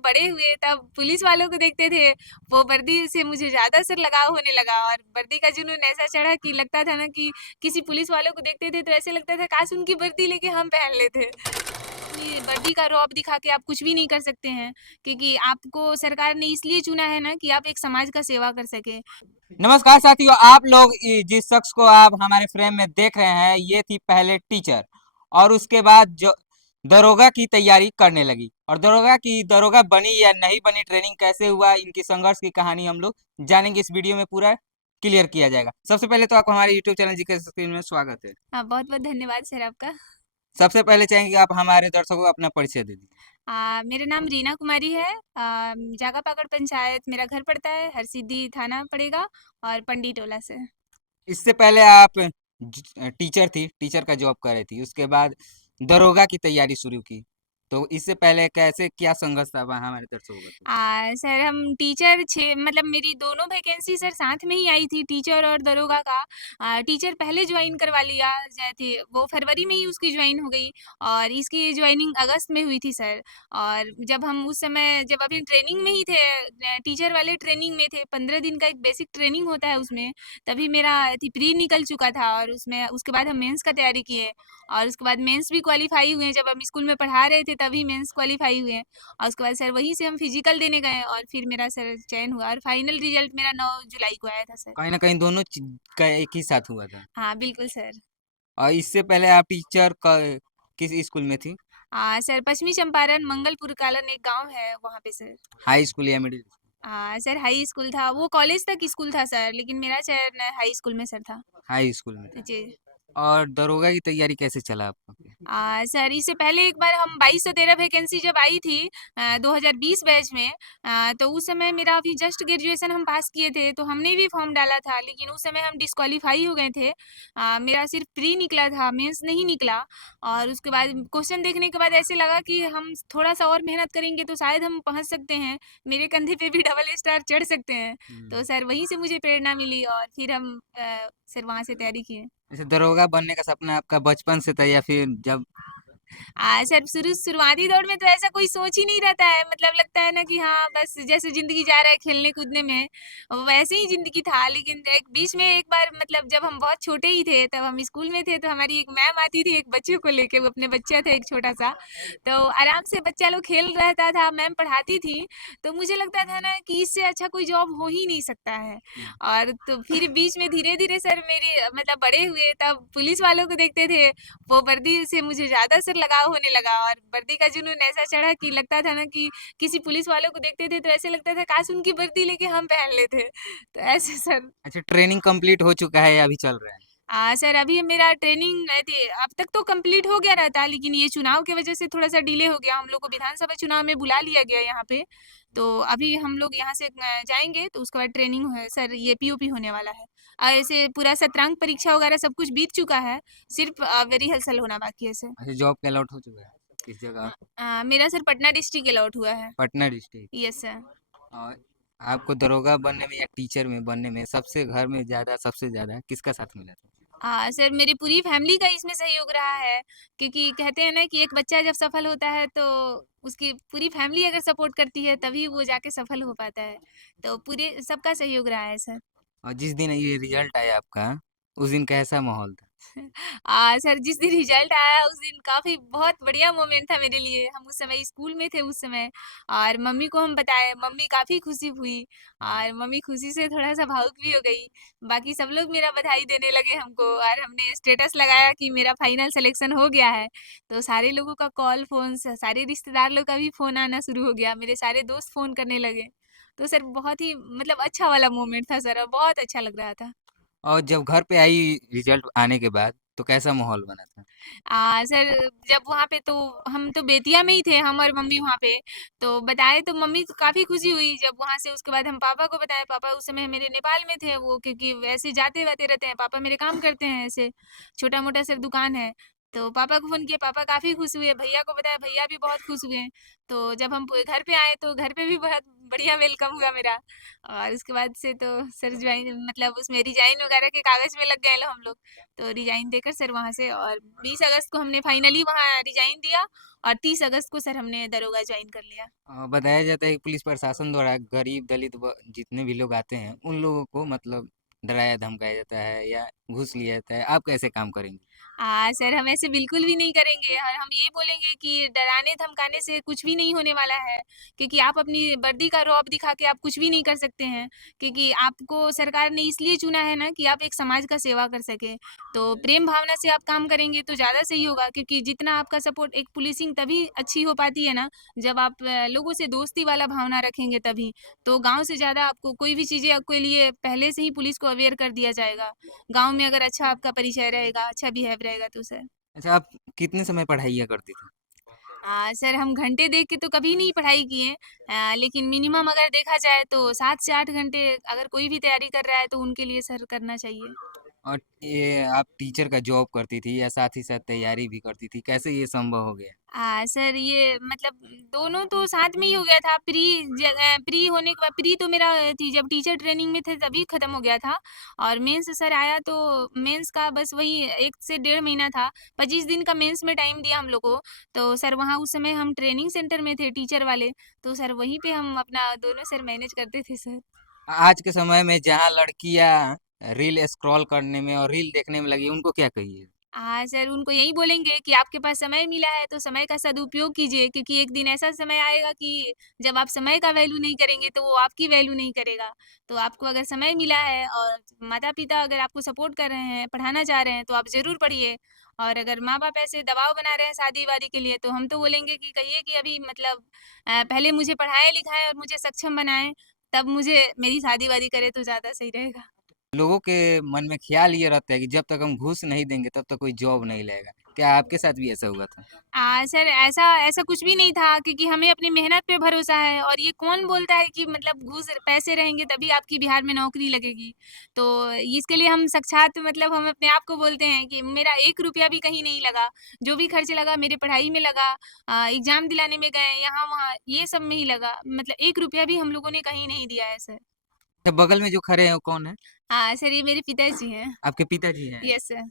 मतलब बड़े हुए तब पुलिस वालों को देखते थे, वो वर्दी से मुझे ज़्यादा सर लगाव होने लगा और वर्दी का जुनून ऐसा चढ़ा कि लगता था ना कि किसी पुलिस वालों को देखते थे तो ऐसे लगता था काश उनकी वर्दी लेके हम पहन लेते। अपनी वर्दी का रौब दिखा के आप कुछ भी नहीं कर सकते हैं, क्योंकि आपको सरकार ने इसलिए चुना है ना कि आप एक समाज का सेवा कर सकें। नमस्कार साथियों, आप लोग जिस शख्स को आप हमारे फ्रेम में देख रहे हैं, ये थी पहले टीचर और उसके बाद जो दरोगा की तैयारी करने लगी और दरोगा बनी या नहीं बनी, ट्रेनिंग कैसे हुआ, इनकी संघर्ष की कहानी हम लोग जानेंगे। इस वीडियो में पूरा क्लियर किया जाएगा। सबसे पहले तो आपको हमारे यूट्यूब चैनल जीके स्क्रीन में स्वागत है। हाँ, बहुत-बहुत धन्यवाद सर आपका। सबसे पहले चाहेंगे आप हमारे दर्शकों को अपना परिचय दे दीजिए। मेरा नाम रीना कुमारी है। जागा पाकड़ पंचायत मेरा घर पड़ता है, हरसिद्धि थाना पड़ेगा और पंडी टोला से। इससे पहले आप टीचर थी, टीचर का जॉब कर रही थी, उसके बाद दरोगा की तैयारी शुरू की। तो इससे पहले कैसे क्या संघर्ष था वहाँ हमारे दर्शकों को बताइए। सर हम टीचर छः मतलब मेरी दोनों वैकेंसी सर साथ में ही आई थी, टीचर और दरोगा का। टीचर पहले ज्वाइन करवा लिया थे, वो फरवरी में ही उसकी ज्वाइन हो गई और इसकी ज्वाइनिंग अगस्त में हुई थी सर। और जब हम उस समय जब अभी ट्रेनिंग में ही थे, टीचर वाले ट्रेनिंग में थे, 15 दिन का एक बेसिक ट्रेनिंग होता है उसमें, तभी मेरा प्री निकल चुका था और उसमें उसके बाद हम मेंस का तैयारी किए और उसके बाद मेंस भी क्वालिफाई हुए। जब हम स्कूल में पढ़ा रहे थे तभी मेंस क्वालिफाई हुए और उसके बाद सर वहीं से हम फिजिकल देने गए और फिर मेरा सर चयन हुआ और फाइनल रिजल्ट मेरा 9 जुलाई को आया था सर। कहीं ना कहीं दोनों का एक ही साथ हुआ था। हाँ बिल्कुल सर। और इससे पहले आप टीचर किस स्कूल में थी? सर पश्चिमी चंपारण मंगलपुर कालन एक गांव है वहाँ पे सर। हाई स्कूल या मिडिल? सर हाई स्कूल था, वो कॉलेज तक स्कूल था सर, लेकिन मेरा चयन हाई स्कूल में सर था। हाई स्कूल में था। जी। और दरोगा की तैयारी कैसे चला आपका? सर इससे पहले एक बार हम 2213 वैकेंसी जब आई थी 2020 बैच में, तो उस समय मेरा अभी जस्ट ग्रेजुएशन हम पास किए थे तो हमने भी फॉर्म डाला था, लेकिन उस समय हम डिस्क्वालीफाई हो गए थे। मेरा सिर्फ प्री निकला था, मेंस नहीं निकला। और उसके बाद क्वेश्चन देखने के बाद ऐसे लगा कि हम थोड़ा सा और मेहनत करेंगे तो शायद हम पहुंच सकते हैं, मेरे कंधे पे भी डबल स्टार चढ़ सकते हैं। तो सर वहीं से मुझे प्रेरणा मिली और फिर हम सर वहाँ से तैयारी किए। जैसे दरोगा बनने का सपना आपका बचपन से था या फिर जब? सर शुरुआती दौर में तो ऐसा कोई सोच ही नहीं रहता है, मतलब लगता है ना कि हाँ बस जैसे जिंदगी जा रहा है खेलने कूदने में, वैसे ही जिंदगी था। लेकिन एक बीच में एक बार मतलब जब हम बहुत छोटे ही थे तब हम स्कूल में थे तो हमारी एक मैम आती थी एक बच्चे को लेके, वो अपने बच्चा था एक छोटा सा, तो आराम से बच्चा लोग खेल रहता था, मैम पढ़ाती थी, तो मुझे लगता था ना कि इससे अच्छा कोई जॉब हो ही नहीं सकता है। और तो फिर बीच में धीरे धीरे सर मेरे मतलब बड़े हुए तब पुलिस वालों को देखते थे, वो वर्दी से मुझे ज़्यादा सर लगाव होने लगा और वर्दी का जुनून ऐसा चढ़ा कि लगता था ना कि किसी पुलिस वालों को देखते थे तो ऐसे लगता था काश उनकी वर्दी लेके हम पहन लेते। तो ऐसे सर। अच्छा, ट्रेनिंग कंप्लीट हो चुका है या अभी चल रहा है? सर अभी मेरा ट्रेनिंग अब तक तो कंप्लीट हो गया रहता, लेकिन ये चुनाव की वजह से थोड़ा सा डिले हो गया, हम लोग को विधानसभा चुनाव में बुला लिया गया यहाँ पे। तो अभी हम लोग यहाँ से जाएंगे तो उसके बाद ट्रेनिंग है सर, ये पीओपी होने वाला है। ऐसे पूरा शतरंग परीक्षा वगैरह सब कुछ बीत चुका है, सिर्फ रिहर्सल होना बाकी है सर। अच्छा, जॉब का अलॉट हो चुका है किस जगह? मेरा सर पटना डिस्ट्रिक्ट अलॉट हुआ है। पटना डिस्ट्रिक्ट। Yes sir. और आपको दरोगा बनने में या टीचर में बनने में सबसे घर में ज्यादा सबसे ज्यादा किसका साथ मिला था? सर मेरी पूरी फैमिली का इसमें सहयोग रहा है, क्योंकि कहते हैं ना कि एक बच्चा जब सफल होता है तो उसकी पूरी फैमिली अगर सपोर्ट करती है तभी वो जाके सफल हो पाता है, तो पूरे सबका सहयोग रहा है सर। और जिस दिन ये रिजल्ट आया आपका, उस दिन कैसा माहौल था? सर जिस दिन रिजल्ट आया उस दिन काफ़ी बहुत बढ़िया मोमेंट था मेरे लिए, हम उस समय स्कूल में थे उस समय और मम्मी को हम बताए, मम्मी काफ़ी खुशी हुई और मम्मी खुशी से थोड़ा सा भावुक भी हो गई। बाकी सब लोग मेरा बधाई देने लगे हमको और हमने स्टेटस लगाया कि मेरा फाइनल सिलेक्शन हो गया है, तो सारे लोगों का कॉल फोन, सारे रिश्तेदार लोग का भी फोन आना शुरू हो गया, मेरे सारे दोस्त फोन करने लगे। तो सर बहुत ही मतलब अच्छा वाला मोमेंट था सर और बहुत अच्छा लग रहा था। और जब घर पे आई रिजल्ट आने के बाद तो कैसा माहौल बना था? सर जब वहाँ पे तो हम तो बेतिया में ही थे, हम और मम्मी वहाँ पे, तो बताए तो मम्मी को काफ़ी खुशी हुई जब वहाँ से उसके बाद हम पापा को बताए, पापा उस समय मेरे नेपाल में थे वो, क्योंकि वैसे जाते-वाते रहते हैं, पापा मेरे काम करते हैं ऐसे, छोटा-मोटा सर दुकान है। तो पापा को फ़ोन किया, पापा काफ़ी खुश हुए, भैया को बताया, भैया भी बहुत खुश हुए। तो जब हम प घर पे आए तो घर पे भी बहुत बढ़िया वेलकम हुआ मेरा। और उसके बाद से तो सर ज्वाइन मतलब उसमें रिजाइन वगैरह के कागज में लग गए हम लोग। तो रिजाइन देकर सर वहाँ से, और 20 अगस्त को हमने फाइनली वहाँ रिजाइन दिया, और 30 अगस्त को सर हमने दरोगा ज्वाइन कर लिया। बताया जाता है कि पुलिस प्रशासन द्वारा गरीब दलित जितने भी लोग आते हैं उन लोगों को मतलब डराया धमकाया जाता है या घूस लिया जाता है, आप कैसे काम करेंगे? सर हम ऐसे बिल्कुल भी नहीं करेंगे, और हम ये बोलेंगे कि डराने धमकाने से कुछ भी नहीं होने वाला है, क्योंकि आप अपनी वर्दी का रौब दिखा के आप कुछ भी नहीं कर सकते हैं। क्योंकि आपको सरकार ने इसलिए चुना है ना कि आप एक समाज का सेवा कर सके। तो प्रेम भावना से आप काम करेंगे तो ज़्यादा सही होगा, क्योंकि जितना आपका सपोर्ट, एक पुलिसिंग तभी अच्छी हो पाती है ना जब आप लोगों से दोस्ती वाला भावना रखेंगे तभी। तो गांव से ज़्यादा आपको कोई भी चीज़ें आपके लिए पहले से ही पुलिस को अवेयर कर दिया जाएगा। गाँव में अगर अच्छा आपका परिचय रहेगा, अच्छा बिहेव रहेगा तो सर। अच्छा, आप कितने समय पढ़ाई करती थी? सर हम घंटे देख के तो कभी नहीं पढ़ाई किए, लेकिन मिनिमम अगर देखा जाए तो 7 से 8 घंटे अगर कोई भी तैयारी कर रहा है तो उनके लिए सर करना चाहिए। और ये आप टीचर का जॉब करती थी या साथ ही साथ तैयारी भी करती थी, कैसे ये संभव हो गया? सर ये मतलब दोनों तो साथ में ही हो गया था। प्री होने के बाद, प्री तो मेरा थी जब टीचर ट्रेनिंग में थे तभी खत्म हो गया था, और मेंस सर आया तो मेंस का बस वही 1 से डेढ़ महीना था। 25 दिन का मेंस में टाइम दिया हम लोग को। तो सर वहाँ उस समय हम ट्रेनिंग सेंटर में थे टीचर वाले, तो सर वहीं पे हम अपना दोनों सर मैनेज करते थे सर। आज के समय में जहाँ लड़कियां रील स्क्रॉल करने में और रील देखने में लगी, उनको क्या कहिए? सर उनको यही बोलेंगे कि आपके पास समय मिला है तो समय का सदुपयोग कीजिए, क्योंकि एक दिन ऐसा समय आएगा कि जब आप समय का वैल्यू नहीं करेंगे तो वो आपकी वैल्यू नहीं करेगा। तो आपको अगर समय मिला है और माता-पिता अगर आपको सपोर्ट कर रहे हैं, पढ़ाना चाह रहे हैं तो आप ज़रूर पढ़िए। और अगर माँ-बाप ऐसे दबाव बना रहे हैं शादी-वादी के लिए तो हम तो बोलेंगे कि कहिए कि अभी मतलब पहले मुझे पढ़ाएँ-लिखाएँ और मुझे सक्षम बनाएँ, तब मुझे मेरी शादी-वादी करें तो ज़्यादा सही रहेगा। लोगों के मन में ख्याल ये रहता है कि जब तक हम घूस नहीं देंगे तब तक कोई जॉब नहीं लगेगा। क्या आपके साथ भी ऐसा हुआ था? सर ऐसा ऐसा कुछ भी नहीं था, क्योंकि हमें अपनी मेहनत पे भरोसा है, और ये कौन बोलता है कि मतलब घूस पैसे रहेंगे तभी आपकी बिहार में नौकरी लगेगी। तो इसके लिए हम साक्षात मतलब हम अपने आप को बोलते हैं कि मेरा 1 रुपया भी कहीं नहीं लगा। जो भी खर्च लगा मेरे पढ़ाई में लगा, एग्ज़ाम दिलाने में गए, यहाँ-वहाँ ये सब में ही लगा। मतलब 1 रुपया भी हम लोगों ने कहीं नहीं दिया है सर। तो बगल में जो खड़े हैं वो कौन है? सर ये मेरे पिताजी हैं। आपके पिताजी हैं? Yes sir.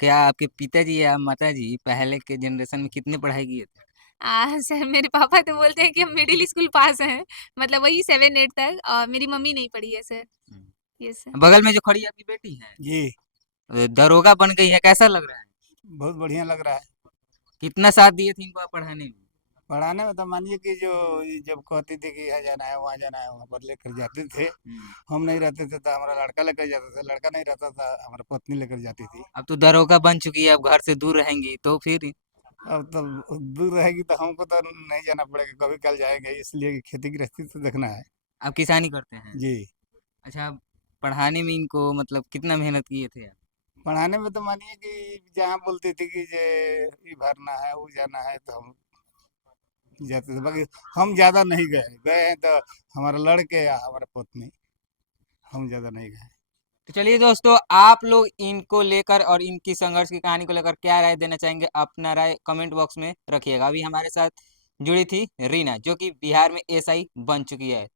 क्या आपके पिताजी या माताजी पहले के जनरेशन में कितने पढ़ाई किए थे? सर मेरे पापा तो बोलते हैं कि हम मिडिल स्कूल पास हैं, मतलब वही 7-8 तक, और मेरी मम्मी नहीं पढ़ी है सर। Yes sir. बगल में जो खड़ी आपकी बेटी है, जी, दरोगा बन गई है, कैसा लग रहा है? बहुत बढ़िया लग रहा है। कितना साथ दिए थे इनको आप पढ़ाने में? पढ़ाने में तो मानिए कि जो ये जब कहती थी कि यहाँ जाना है, वहाँ जाना है, वहाँ पर लेकर जाते थे। हम नहीं रहते थे तो हमारा लड़का लेकर जाता था, लड़का नहीं रहता था हमारी पत्नी लेकर जाती थी। अब तो दरोगा बन चुकी है, अब घर से दूर रहेंगी तो फिर अब तो दूर रहेगी तो हमको तो नहीं जाना पड़ेगा, कभी कल जाएंगे, इसलिए कि खेती गृहस्थी तो देखना है। आप किसानी करते हैं। जी, अच्छा, पढ़ाने में इनको मतलब कितना मेहनत किए थे आप? पढ़ाने में तो मानिए कि जहाँ बोलती थी कि ये भरना है, वो जाना है, तो हम जाते थे। बाकी हम ज़्यादा नहीं गए, गए हैं तो हमारे लड़के या हमारा पत्नी, हम ज़्यादा नहीं गए। तो चलिए दोस्तों, आप लोग इनको लेकर और इनकी संघर्ष की कहानी को लेकर क्या राय देना चाहेंगे, अपना राय कमेंट बॉक्स में रखिएगा। अभी हमारे साथ जुड़ी थी रीना, जो कि बिहार में एसआई बन चुकी है।